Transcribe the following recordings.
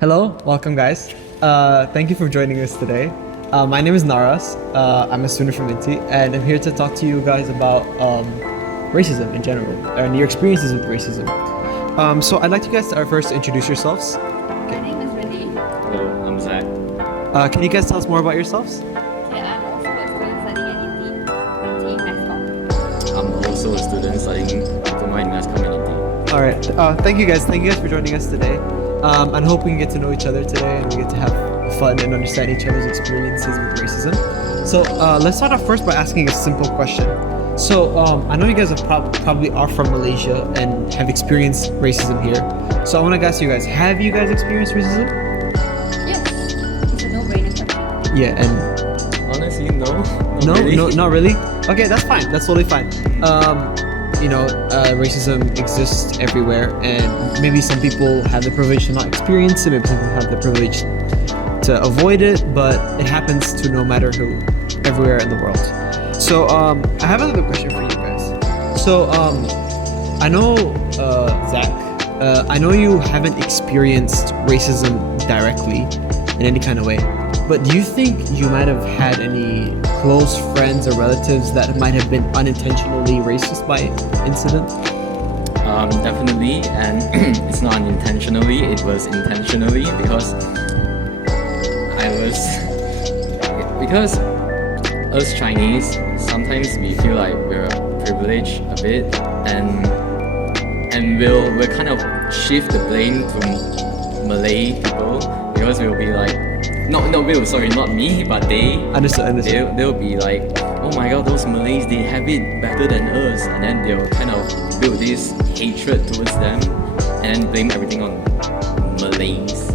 Hello, welcome guys. Thank you for joining us today. My name is Naras. I'm a student from INTI, and I'm here to talk to you guys about racism in general and your experiences with racism. So I'd like you guys to first introduce yourselves. My name is Renee. Hello, I'm Zach. Can you guys tell us more about yourselves? Okay, I'm also a student studying at UT, taking mass comm. I'm also a student studying diploma in mass community. All right. Thank you guys. Thank you guys for joining us today. I hope we can get to know each other today and we get to have fun and understand each other's experiences with racism. So let's start off first by asking a simple question. So I know you guys have probably are from Malaysia and have experienced racism here. So I want to ask you guys: have you guys experienced racism? Yes, it's a no-brainer question. Yeah, and Honestly, no. no, really. no, not really. Okay, that's fine. That's totally fine. Racism exists everywhere, and maybe some people have the privilege to not experience it. Maybe some people have the privilege to avoid it, but it happens to no matter who, everywhere in the world. So I have another question for you guys. So I know Zach. I know you haven't experienced racism directly in any kind of way, but do you think you might have had any close friends or relatives that might have been unintentionally racist by incident? Definitely, and it's not unintentionally, it was intentionally because because us Chinese, sometimes we feel like we're privileged a bit, and we'll kind of shift the blame to Malay people because we'll be like, not me, but they. Understood. They'll be like, oh my god, those Malays, they have it better than us, and then they'll kind of build this hatred towards them and then blame everything on Malays.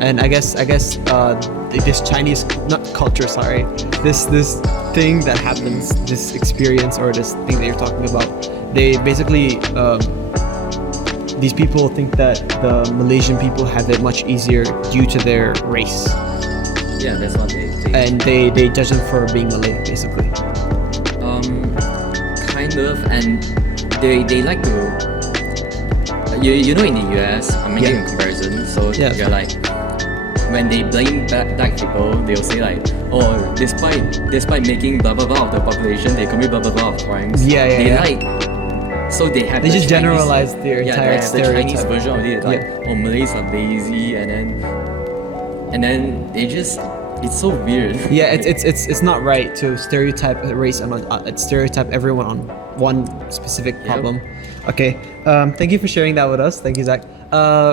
And I guess this Chinese not culture, sorry, this thing that happens, this experience or this thing that you're talking about, they basically these people think that the Malaysian people have it much easier due to their race, Yeah, that's what they and they judge them for being Malay, basically. kind of, and they like to you know in the US, I'm making a comparison, so Yeah. you're like, when they blame black people, they'll say like, oh, despite making blah blah blah of the population, they commit blah blah blah of crimes. Yeah. So they have They the just Chinese- generalize their entire that's the Chinese stereotype. version of it, like, oh, Malays are lazy, and then they just, it's so weird. Yeah, it's not right to stereotype a race and stereotype everyone on one specific problem. Okay, thank you for sharing that with us. Thank you, Zach.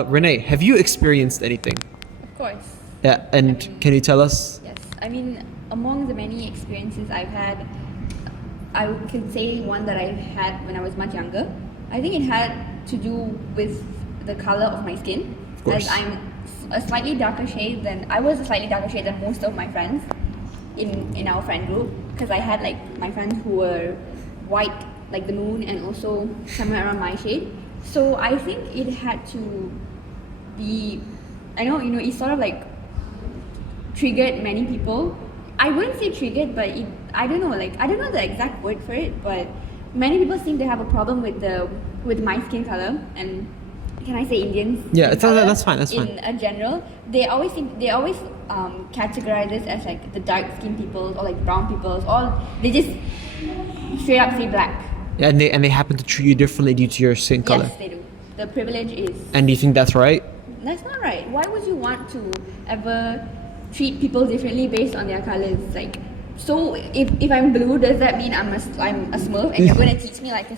Renee, have you experienced anything? Of course. Yeah, and can you tell us? Yes. I mean, among the many experiences I've had, I could say one that I had when I was much younger. I think it had to do with the color of my skin. Of course. As I'm a slightly darker shade than I was a slightly darker shade than most of my friends in our friend group, because I had like my friends who were white like the moon and also somewhere around my shade. So I think it had to be, I know, it sort of like triggered many people. I wouldn't say triggered, but I don't know the exact word for it, but many people seem to have a problem with my skin color, and can I say Indians? Yeah, skin color that's fine. In a general, they always categorize this as like the dark skinned people or like brown people, or they just straight up say black. Yeah, and they happen to treat you differently due to your skin color. Yes, they do. The privilege is. And do you think that's right? That's not right. Why would you want to ever treat people differently based on their colors? Like, so if I'm blue, does that mean I'm a Smurf and you're gonna treat me like a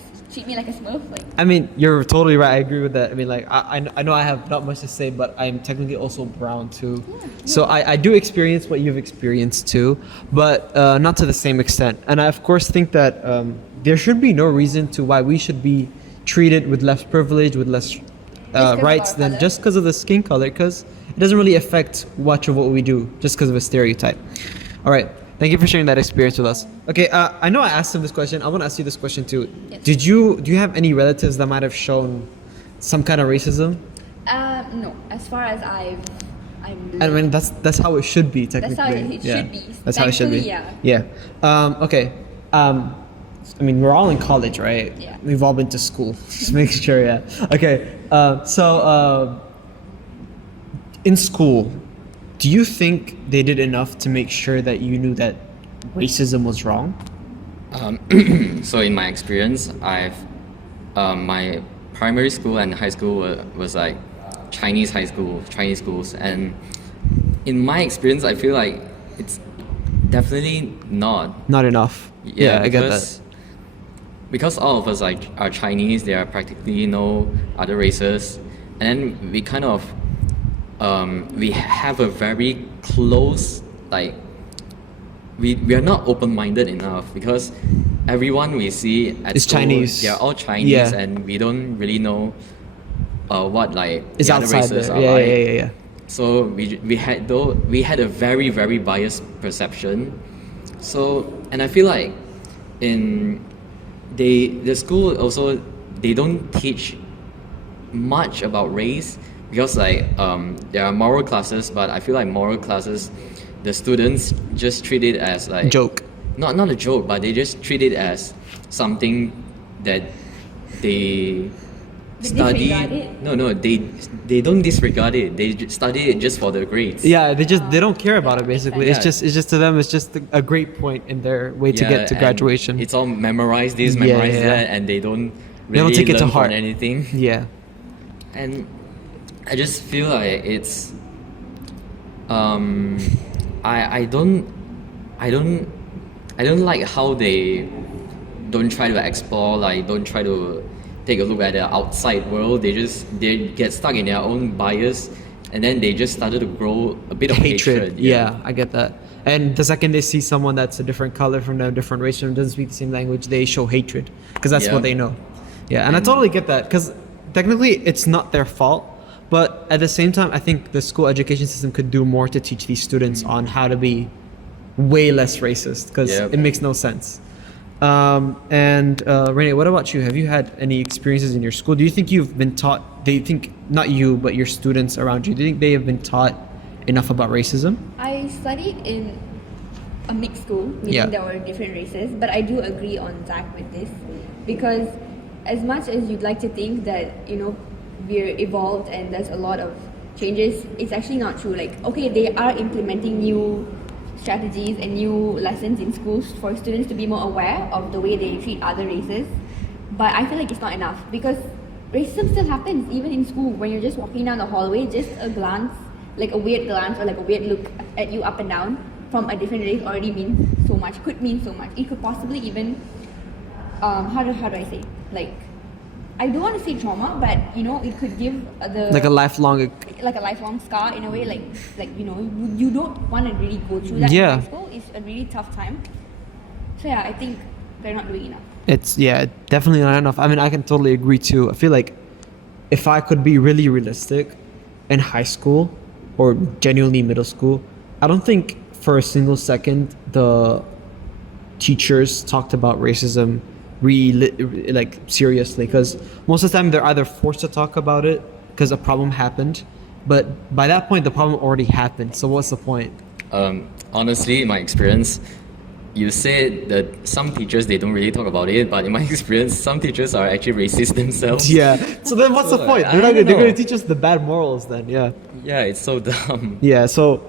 Smurf? Like, I mean, you're totally right. I agree with that. I mean, like, I know I have not much to say, but I'm technically also brown too. So I do experience what you've experienced too, but not to the same extent. And I, of course, think that there should be no reason to why we should be treated with less privilege, with less 'cause of rights our than color? just because of the skin color, because it doesn't really affect much of what we do just because of a stereotype. All right. Thank you for sharing that experience with us. Okay, I know I asked him this question. I want to ask you this question too. Yes. Do you have any relatives that might have shown some kind of racism? no. As far as I'm. I mean, that's how it should be technically. That's how it should be. That's how it should be. Thankfully, Yeah. Okay. I mean, we're all in college, right? Yeah. We've all been to school. Just making sure, yeah. Okay. in school, do you think they did enough to make sure that you knew that racism was wrong? So in my experience, my primary school and high school was like Chinese schools, and in my experience, I feel like it's definitely not. Not enough. Yeah, I get that. Because all of us are Chinese, there are practically no other races, and we kind of we have a very close, like, we are not open-minded enough, because everyone we see at Is school, Chinese. they're all Chinese, Yeah. and we don't really know what like It's the other outside races there. are Yeah, like. yeah. So we had a very, very biased perception. So, and I feel like the school also, they don't teach much about race, because like there are moral classes, but I feel like moral classes, the students just treat it as like Joke. not a joke, but they just treat it as something that they study. disregard it? No, they don't disregard it. They study it just for the grades. Yeah, they don't care about it basically. Yeah. It's just to them, it's just a great point in their way to get to and graduation. It's all memorize this, Yeah, memorize yeah. that, and they don't They don't really take it to learn from heart. anything. Yeah. And I just feel like it's I don't like how they don't try to explore, like don't try to take a look at the outside world. They get stuck in their own bias, and then they just started to grow a bit of hatred. Yeah, I get that. And the second they see someone that's a different color from them, different race from them, doesn't speak the same language, they show hatred because that's Yeah. what they know. Yeah, and I totally get that because technically it's not their fault, but at the same time, I think the school education system could do more to teach these students on how to be way less racist because Yep. it makes no sense. And Renee, what about you? Have you had any experiences in your school? Do you think you've been taught? Do you think not you, but your students around you? Do you think they have been taught enough about racism? I studied in a mixed school, meaning Yeah. there were different races, but I do agree on Zach with this because as much as you'd like to think that, we're evolved and there's a lot of changes, it's actually not true. Like, okay, they are implementing new strategies and new lessons in schools for students to be more aware of the way they treat other races, but I feel like it's not enough because racism still happens even in school. When you're just walking down the hallway, just a glance, like a weird glance or like a weird look at you up and down from a different race already means so much, could mean so much. It could possibly even how do I say, like, I don't want to say trauma, but it could give Like a lifelong. like a lifelong scar in a way, like you don't want to really go through that in Yeah. high school. It's a really tough time. So yeah, I think they're not doing enough. It's definitely not enough. I mean, I can totally agree too. I feel like if I could be really realistic in high school or genuinely middle school, I don't think for a single second the teachers talked about racism really like seriously, because most of the time they're either forced to talk about it because a problem happened, but by that point the problem already happened. So what's the point? Honestly, in my experience, you said that some teachers, they don't really talk about it, but in my experience, some teachers are actually racist themselves. Yeah. So then what's the So, point? I They're don't going know. to teach us the bad morals then. Yeah. Yeah, it's so dumb. Yeah, so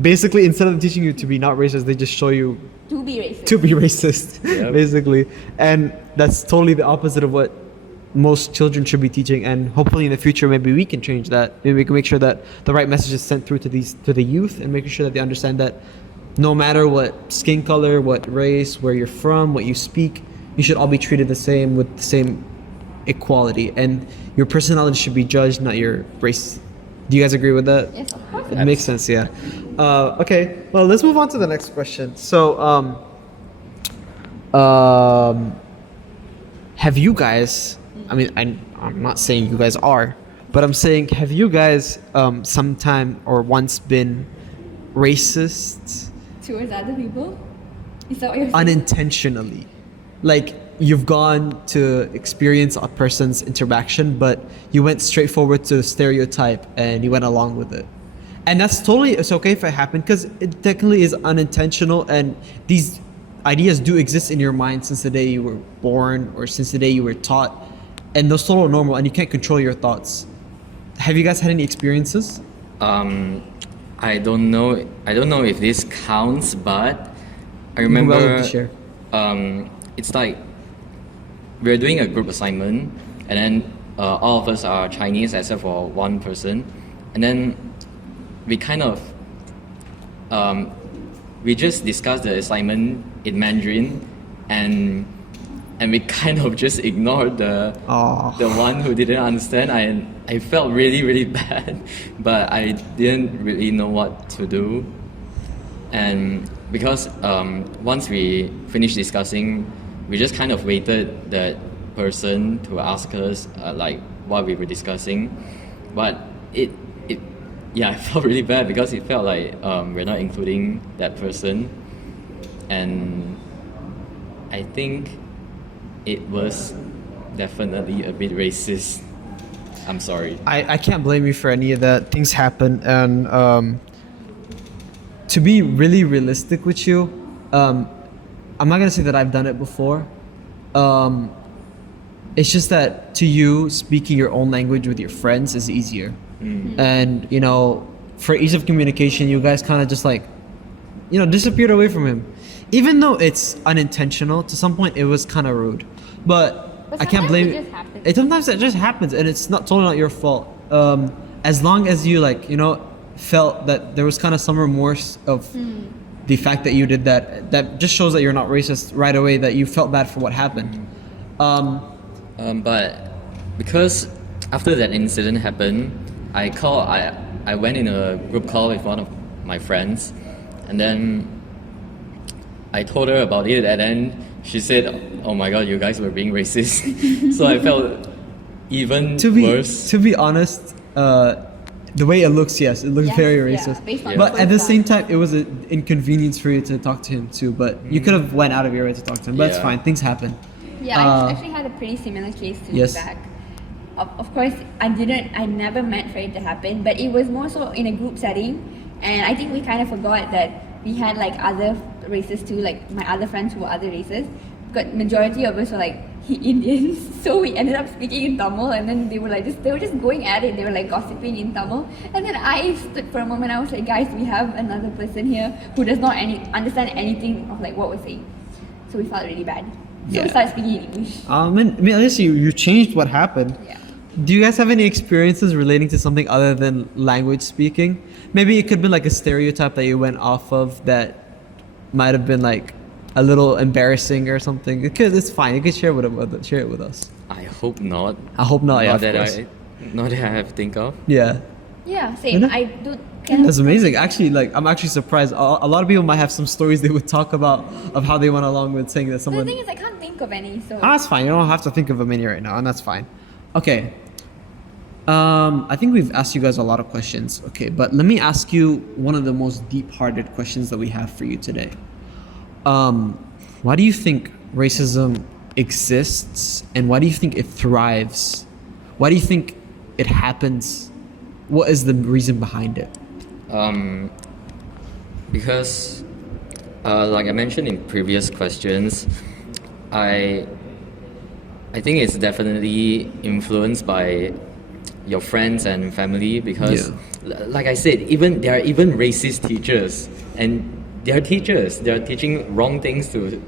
basically, instead of teaching you to be not racist, they just show you To be racist. to be racist, Yep. basically. And that's totally the opposite of what most children should be teaching. And hopefully, in the future, maybe we can change that. Maybe we can make sure that the right message is sent through to the youth, and making sure that they understand that no matter what skin color, what race, where you're from, what you speak, you should all be treated the same with the same equality, and your personality should be judged, not your race. Do you guys agree with that? Yes, of course. It makes sense, yeah. Okay, well, let's move on to the next question. So, have you guys, I mean, I'm not saying you guys are, but I'm saying, have you guys sometime or once been racist Towards other people? Is that what you're saying? unintentionally? Like, you've gone to experience a person's interaction, but you went straight forward to stereotype and you went along with it. And that's totally, it's okay if it happened because it technically is unintentional, and these ideas do exist in your mind since the day you were born or since the day you were taught, and those totally normal, and you can't control your thoughts. have you guys had any experiences? I don't know. I don't know if this counts, but I You're welcome remember. to share. It's like we're doing a group assignment, and then all of us are Chinese except for one person, and then we kind of we just discussed the assignment in Mandarin, and we kind of just ignored Aw. the one who didn't understand. I felt really bad, but I didn't really know what to do. And because once we finished discussing, we just kind of waited that person to ask us like what we were discussing, but it yeah, I felt really bad because it felt like we're not including that person, and I think it was definitely a bit racist. I'm sorry. I can't blame you for any of that. Things happen, and to be really realistic with you, I'm not gonna say that I've done it before. It's just that to you, speaking your own language with your friends is easier, and you know, for ease of communication, you guys kind of just like, you know, disappeared away from him, even though it's unintentional. To some point, it was kind of rude, but I can't sometimes blame it just happens. it. Sometimes it just happens, and it's not totally not your fault. As long as you like, you know, felt that there was kind of some remorse of the fact that you did that, that just shows that you're not racist right away. That you felt bad for what happened. But because after that incident happened, I went in a group call with one of my friends, and then I told her about it, and then she said, "Oh my God, you guys were being racist." So I felt even worse. To be honest, the way it looks, yes, it looks Yes, very yeah, racist. based on Yeah. But the at the first same time. time, it was an inconvenience for you to talk to him too. But you could have went out of your way to talk to him. But it's Yeah. fine. Things happen. Yeah, I actually had a pretty similar case to Yes. back. Of course, I never meant for it to happen, but it was more so in a group setting, and I think we kind of forgot that we had like other races too, like my other friends who were other races. But majority of us were like Indians, so we ended up speaking in Tamil, and then they were just going at it. They were like gossiping in Tamil, and then I stood for a moment. I was like, guys, we have another person here who does not understand anything of like what we're saying, so we felt really bad. So Yeah. we started speaking in English. I mean, at least you changed what happened. Yeah. Do you guys have any experiences relating to something other than language speaking? Maybe it could be like a stereotype that you went off of that might have been like a little embarrassing or something. It's fine. You can share share it with us. I hope not. I hope not. Yeah, Not of that course. not that I have to think of. Yeah. Yeah, same. You know? I do. Kind That's amazing. Actually, like I'm actually surprised. A lot of people might have some stories they would talk about of how they went along with saying that The someone. thing is, I can't think of any. So Ah, that's fine. You don't have to think of a many right now, and that's fine. Okay. I think we've asked you guys a lot of questions. Okay, but let me ask you one of the most deep-hearted questions that we have for you today. Why do you think racism exists, and why do you think it thrives? Why do you think it happens? What is the reason behind it? Because, like I mentioned in previous questions, I think it's definitely influenced by your friends and family because, like I said, there are even racist teachers, and they are teachers. They are teaching wrong things to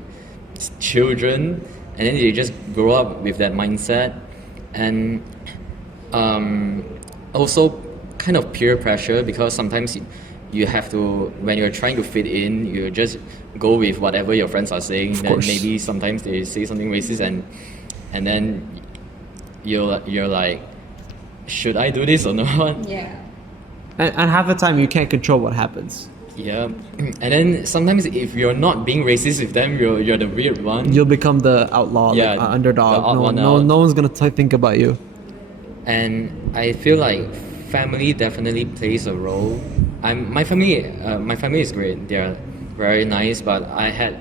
children, and then they just grow up with that mindset, and also kind of peer pressure because sometimes you have to, when you're trying to fit in, you just go with whatever your friends are saying. Then course. maybe sometimes they say something racist, and then you're like, should I do this or not? yeah, And half the time you can't control what happens. Yeah, and then sometimes if you're not being racist with them, you're the weird one. You'll become the outlaw, Yeah, like underdog. the odd one No, out. no one's gonna think about you. And I feel like family definitely plays a role. My family is great. They're very nice. But I had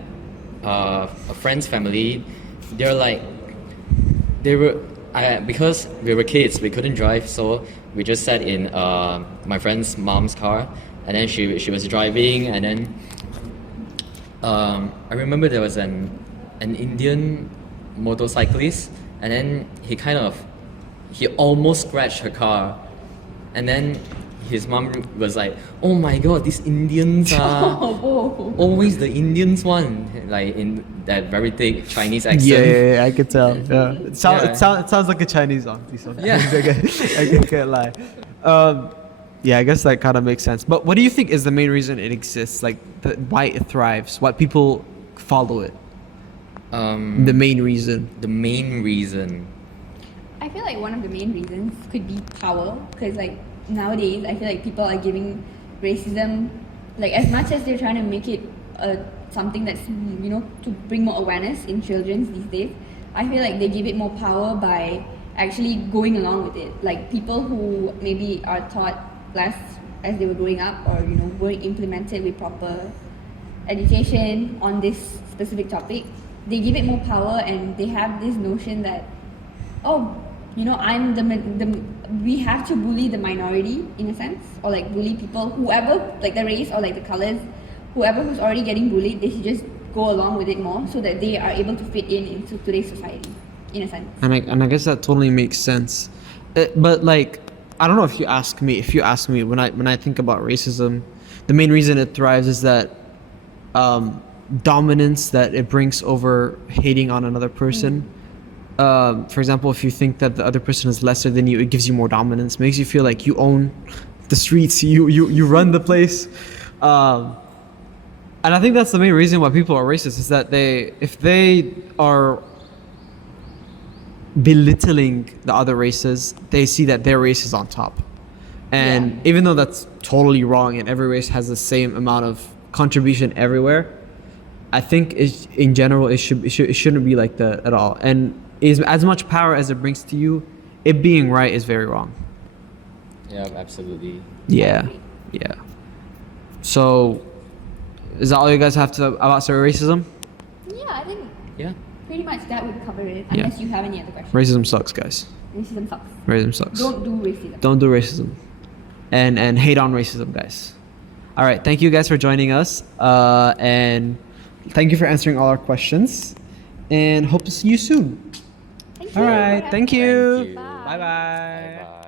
a friend's family. They're like, because we were kids, we couldn't drive, so we just sat in my friend's mom's car, and then she was driving, and then I remember there was an Indian motorcyclist, and then he almost scratched her car, and then his mom was like, "Oh my God, these Indians are Oh, whoa. always the Indians one," like in that very thick Chinese accent. Yeah, I could tell. Yeah, it Yeah. sounds like a Chinese auntie. Sometimes. Yeah. I can't lie. Yeah, I guess that kind of makes sense. But what do you think is the main reason it exists? Like, why it thrives? Why people follow it? The main reason. The main reason. I feel like one of the main reasons could be power, because like nowadays I feel like people are giving racism, like as much as they're trying to make it something that's to bring more awareness in children these days. I feel like they give it more power by actually going along with it. Like people who maybe are taught less as they were growing up, or weren't implemented with proper education on this specific topic, they give it more power, and they have this notion that, oh, I'm we have to bully the minority in a sense, or like bully people, whoever, like the race or like the colors, whoever who's already getting bullied, they should just go along with it more so that they are able to fit into today's society, in a sense. And I guess that totally makes sense. But like, I don't know if you ask me. If you ask me, when I think about racism, the main reason it thrives is that dominance that it brings over hating on another person. For example, if you think that the other person is lesser than you, it gives you more dominance. Makes you feel like you own the streets, you run the place. And I think that's the main reason why people are racist, is that if they are belittling the other races, they see that their race is on top. And even though that's totally wrong and every race has the same amount of contribution everywhere, I think in general it shouldn't be like that at all. And is as much power as it brings to you, it being right is very wrong. Yeah, absolutely. Yeah. So, is that all you guys have to about racism? Yeah, I think Yeah. pretty much that would cover it, Yeah. unless you have any other questions. Racism sucks, guys. Racism sucks. Racism sucks. Don't do racism. Don't do racism. And hate on racism, guys. All right, thank you guys for joining us. And thank you for answering all our questions. And hope to see you soon. Thank you. All right, thank you. Thank you. Bye bye. Bye.